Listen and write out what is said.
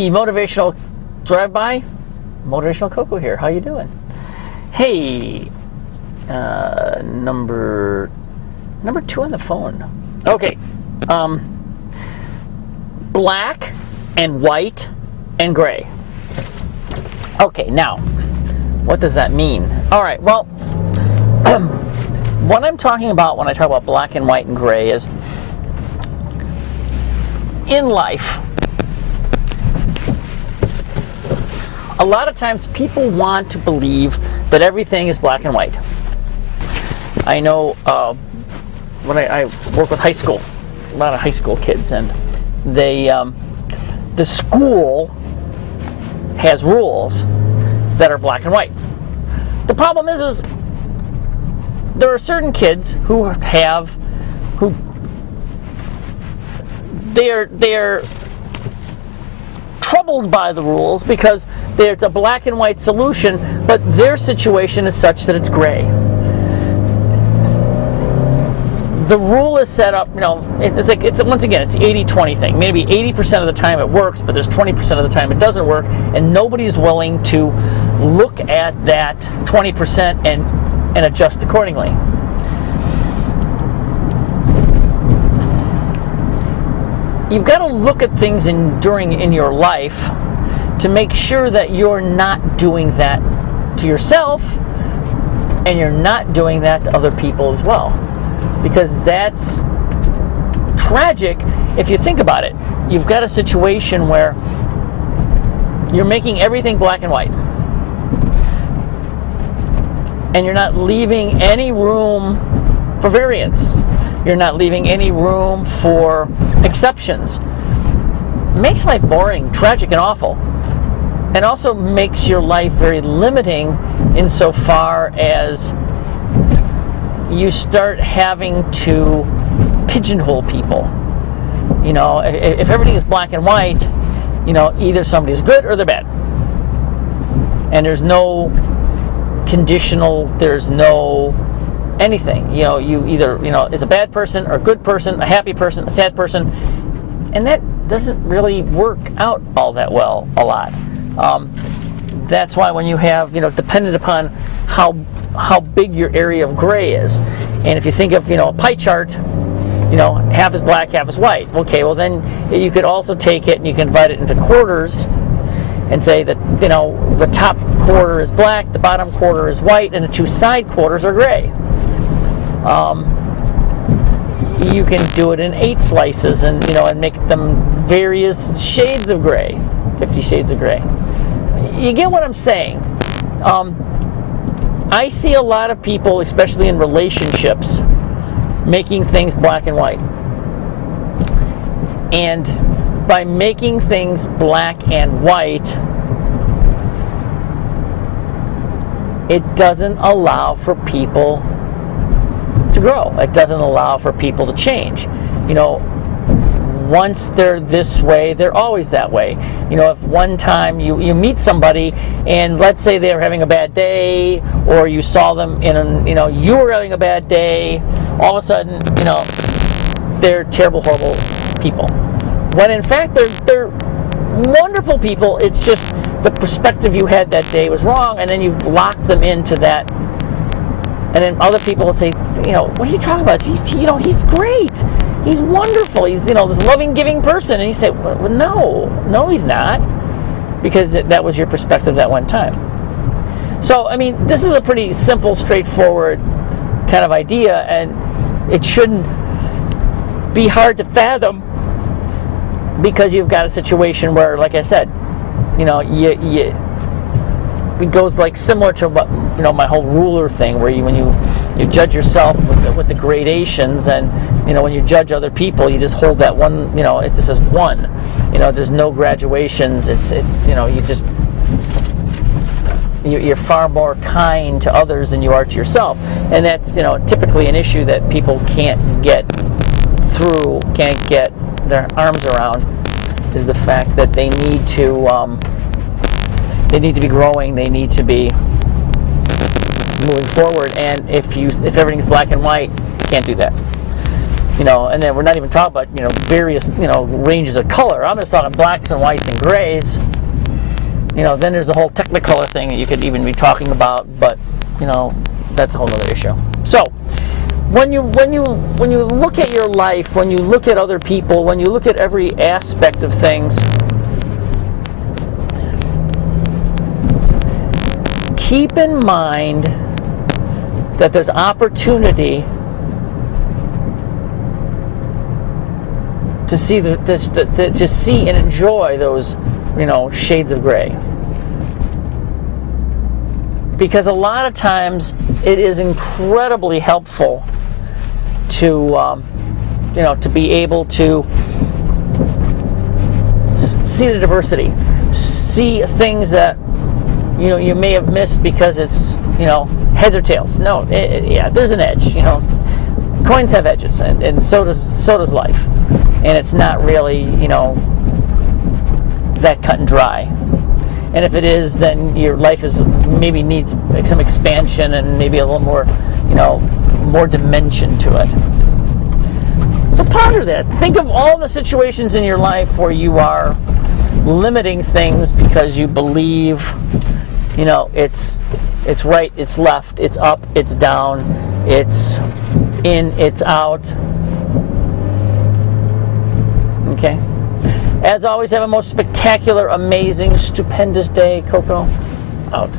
Hey, motivational drive-by, motivational Coco here. How you doing? Hey, number 2 on the phone. Okay, black and white and gray. Okay, now, what does that mean? All right, well, what I'm talking about when I talk about black and white and gray is in life, a lot of times people want to believe that everything is black and white. I know when I work with high school, a lot of high school kids, and they, the school has rules that are black and white. The problem is there are certain kids they're troubled by the rules because there's a black and white solution, but their situation is such that it's gray. The rule is set up, you know, it's once again, it's the 80-20 thing. Maybe 80% of the time it works, but there's 20% of the time it doesn't work, and nobody's willing to look at that 20% and adjust accordingly. You've got to look at things in your life to make sure that you're not doing that to yourself and you're not doing that to other people as well. Because that's tragic if you think about it. You've got a situation where you're making everything black and white, and you're not leaving any room for variance. You're not leaving any room for exceptions. It makes life boring, tragic, and awful. And also makes your life very limiting insofar as you start having to pigeonhole people. You know, if everything is black and white, you know, either somebody's good or they're bad. And there's no conditional, there's no anything. You know, you either, you know, is a bad person or a good person, a happy person, a sad person. And that doesn't really work out all that well a lot. That's why when you have, you know, dependent upon how big your area of gray is, and if you think of, you know, a pie chart, you know, half is black, half is white. Okay, well then you could also take it and you can divide it into quarters and say that, you know, the top quarter is black, the bottom quarter is white, and the two side quarters are gray. You can do it in 8 slices and, you know, and make them various shades of gray, 50 shades of gray. You get what I'm saying? I see a lot of people, especially in relationships, making things black and white. And by making things black and white, it doesn't allow for people to grow. It doesn't allow for people to change. You know, once they're this way, they're always that way. You know, if one time you meet somebody and let's say they're having a bad day, or you saw them you know, you were having a bad day, all of a sudden, you know, they're terrible, horrible people. When in fact they're wonderful people. It's just the perspective you had that day was wrong, and then you've locked them into that. And then other people will say, you know, what are you talking about? You know, he's great. He's wonderful. He's, you know, this loving, giving person. And you say, well, no, he's not, because that was your perspective that one time. So, I mean, this is a pretty simple, straightforward kind of idea, and it shouldn't be hard to fathom, because you've got a situation where, like I said, you know, it goes like similar to what, you know, my whole ruler thing, where when you judge yourself with the gradations, and, you know, when you judge other people, you just hold that one, you know, it just says 1. You know, there's no graduations. It's you know, you're far more kind to others than you are to yourself, and that's, you know, typically an issue that people can't get through, can't get their arms around, is the fact that they need to be growing, they need to be moving forward, and if everything's black and white, you can't do that. you know, and then we're not even talking about, you know, various, you know, ranges of color. I'm just talking blacks and whites and grays. You know, then there's the whole Technicolor thing that you could even be talking about, but, you know, that's a whole other issue. So, when you look at your life, when you look at other people, when you look at every aspect of things, keep in mind that there's opportunity to see to see and enjoy those, you know, shades of gray. Because a lot of times it is incredibly helpful to, you know, to be able to see the diversity, see things that, you know, you may have missed because it's, you know, heads or tails. No, yeah, there's an edge. You know, coins have edges, and so does life, and it's not really, you know, that cut and dry. And if it is, then your life is maybe needs some expansion and maybe a little more, you know, more dimension to it. So ponder that. Think of all the situations in your life where you are limiting things because you believe, you know, it's right, it's left, it's up, it's down, it's in, it's out. Okay? As always, have a most spectacular, amazing, stupendous day, Coco. Out.